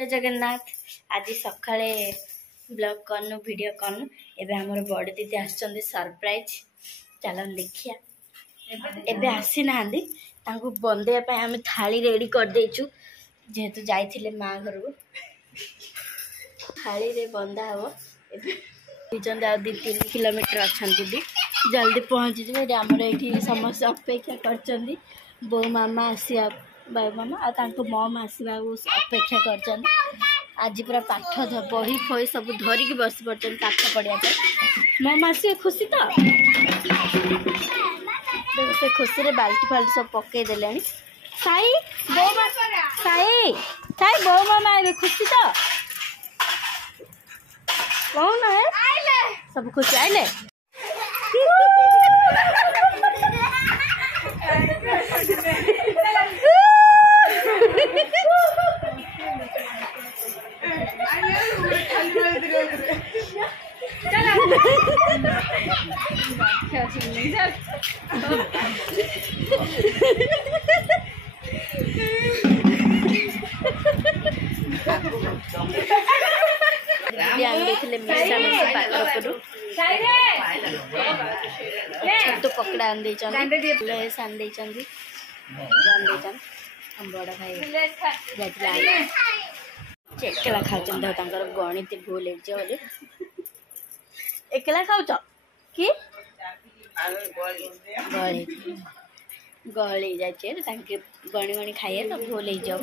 जय जगन्नाथ। आज सकाळे ब्लॉग करनु वीडियो करनु एबे हमर बड़ दीदी आछचंदी सरप्राइज चलन देखिया। एबे आसी नांदी तांको बंदे पे हम थाली रेडी कर देचु जेहेतु जाइथिले मां घर को थाली रे बंदा हो। एबे जंदे आ 2-3 किलोमीटर अछन दीदी जल्दी पहुंच जे हमर एठी समस्त अपेक्षा करचंदी। बो मामा आसिया बाय मामा आ तांको मम आसवा अपेक्षा करचन। आज पूरा पाठ बही फही सब धरिकी बस पड़चन पाठ पढ़िया मम आसी खुशी तो से खुशी रे बाल्टी फाल्टी सब पके देले साई बो साई साई बो मामा आइले खुशी तो कौन है सब खुशी आइले। छतु पकड़ा बड़ भाई एकला खाऊर गणित भूल बोले एकला खाऊ कि गली गली जाए गणी गणी खाइए तो भूल हो